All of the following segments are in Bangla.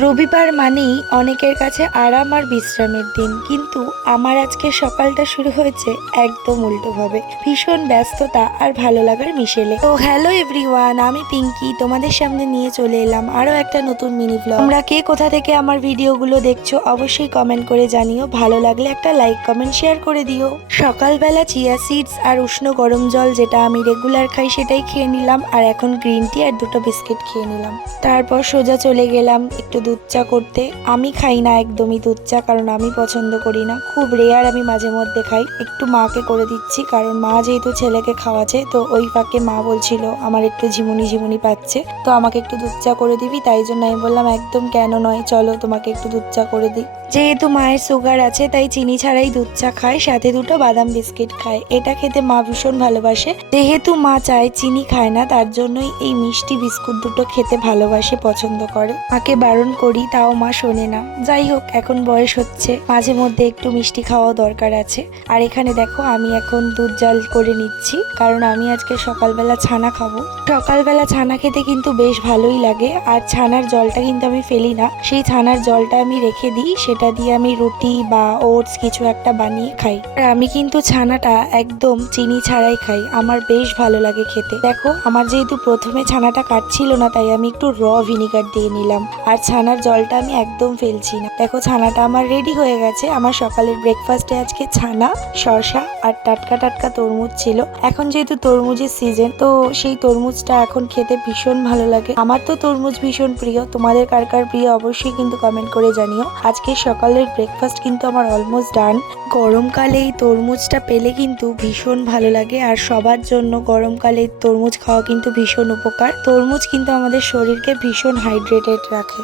রবিবার মানেই অনেকের কাছে আরাম আর বিশ্রামের দিন, কিন্তু আমার আজকে সকালটা শুরু হয়েছে একদম উল্টোভাবে, ভীষণ ব্যস্ততা আর ভালো লাগার মিশেলে। তো হ্যালো এভরিওয়ান, আমি পিঙ্কি তোমাদের সামনে নিয়ে চলে এলাম আরো একটা নতুন মিনি ব্লগ। তোমরা কে কোথা থেকে আমার ভিডিওগুলো দেখছো অবশ্যই কমেন্ট করে জানিও, ভালো লাগলে একটা লাইক কমেন্ট শেয়ার করে দিও। সকালবেলা চিয়া সিডস আর উষ্ণ গরম জল, যেটা আমি রেগুলার খাই, সেটাই খেয়ে নিলাম। আর এখন গ্রিন টি আর দুটো বিস্কিট খেয়ে নিলাম। তারপর সোজা চলে গেলাম একটু দুধ চা করতে। আমি খাই না একদমই দুধ চা, কারণ আমি পছন্দ করি না, খুব রেয়ার আমি মাঝে মধ্যে খাই। একটু মাকে করে দিচ্ছি, কারণ মা যেহেতু ছেলেকে খাওয়াচ্ছে, তো ওই ফাঁকে মা বলছিল আমার একটু ঝিমুনি ঝিমুনি পাচ্ছে, তো আমাকে একটু দুধ চা করে দিবি। তাই জন্য আমি বললাম একদম কেন নয়, চলো তোমাকে একটু দুধ চা করে দিই। যেহেতু মায়ের সুগার আছে তাই চিনি ছাড়াই দুধ চা খায়, সাথে দুটো বাদাম বিস্কিট খায়। এটা খেতে মা ভীষণ ভালোবাসে। যেহেতু মা চায় চিনি খায় না, তার জন্যই এই মিষ্টি বিস্কুট দুটো খেতে ভালোবাসে, পছন্দ করে। মাকে বারণ করি, তাও মা শোনে না। যাই হোক, এখন বয়স হচ্ছে, মাঝে মধ্যে একটু মিষ্টি খাওয়া দরকার আছে। আর এখানে দেখো আমি এখন দুধ জাল করে নিচ্ছি, কারণ আমি আজকে সকালবেলা ছানা খাবো। সকালবেলা ছানা খেতে কিন্তু বেশ ভালোই লাগে। আর ছানার জলটা কিন্তু আমি ফেলি না, সেই ছানার জলটা আমি রেখে দিই, সেটা দিয়ে আমি রুটি বা ওটস কিছু একটা বানিয়ে খাই। আর আমি কিন্তু ছানাটা একদম চিনি ছাড়াই খাই, আমার বেশ ভালো লাগে খেতে। দেখো আমার যেহেতু প্রথমে ছানাটা কাটছিল না, তাই আমি একটু র ভিনিগার দিয়ে নিলাম। আর ছানার জলটা আমি একদম ফেলছি না। দেখো ছানাটা আমার রেডি হয়ে গেছে। আমার সকালের ব্রেকফাস্টে আজকে ছানা, শসা আর টাটকা টাটকা তরমুজ ছিল। এখন যেহেতু তরমুজের সিজন, তো সেই তরমুজটা এখন খেতে ভীষণ ভালো লাগে। আমার তো তরমুজ ভীষণ প্রিয়, তোমাদের কার কার প্রিয় অবশ্যই কিন্তু কমেন্ট করে জানিও। আজকে সকালের ব্রেকফাস্ট কিন্তু আমার অলমোস্ট ডান। গরমকালে এই তরমুজটা পেলে কিন্তু ভীষণ ভালো লাগে, আর সবার জন্য গরমকালে তরমুজ খাওয়া কিন্তু ভীষণ উপকার। তরমুজ কিন্তু আমাদের শরীরকে ভীষণ হাইড্রেটেড রাখে।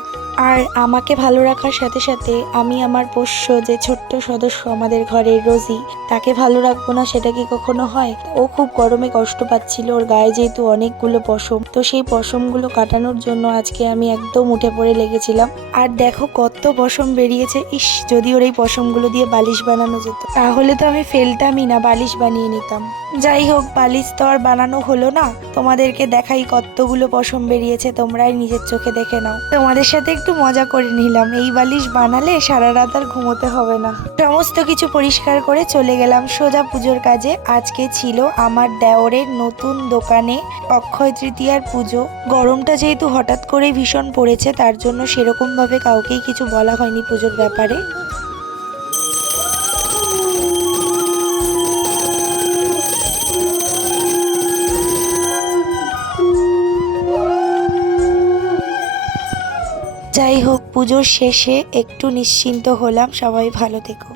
আর আমাকে ভালো রাখার সাথে সাথে আমি আমার পোষ্য যে ছোট্ট সদস্য আমাদের ঘরের রোজি, তাকে ভালো রাখবো না সেটা কি কখনো হয়? ও খুব গরমে কষ্ট পাচ্ছিল, ওর গায়ে যেহেতু অনেকগুলো পশম, তো সেই পশমগুলো কাটানোর জন্য আজকে আমি একদম উঠে পড়ে লেগেছিলাম। আর দেখো কত পশম বেরিয়েছে। ইস, যদি ওর এই পশমগুলো দিয়ে বালিশ বানানো যেত, তাহলে তো আমি ফেলতামই না, বালিশ বানিয়ে নিতাম। যাই হোক, বালিশ তো আর বানানো হলো না। তোমাদেরকে দেখাই কতগুলো পশম বেরিয়েছে, তোমরাই নিজের চোখে দেখে নাও। তোমাদের সাথে একটু মজা করে নিলাম, এই বালিশ বানালে সারা রাত আর ঘুমোতে হবে না। সমস্ত কিছু পরিষ্কার করে চলে গেলাম সোজা পুজোর কাজে। আজকে ছিল আমার দেওরের নতুন দোকানে অক্ষয় তৃতীয়ার পুজো। গরমটা যেহেতু হঠাৎ করেই ভীষণ পড়েছে, তার জন্য সেরকম ভাবে কাউকেই কিছু বলা হয়নি পুজোর ব্যাপারে। যাই হোক, পুজোর শেষে একটু নিশ্চিন্ত হলাম। সবাই ভালো থেকো।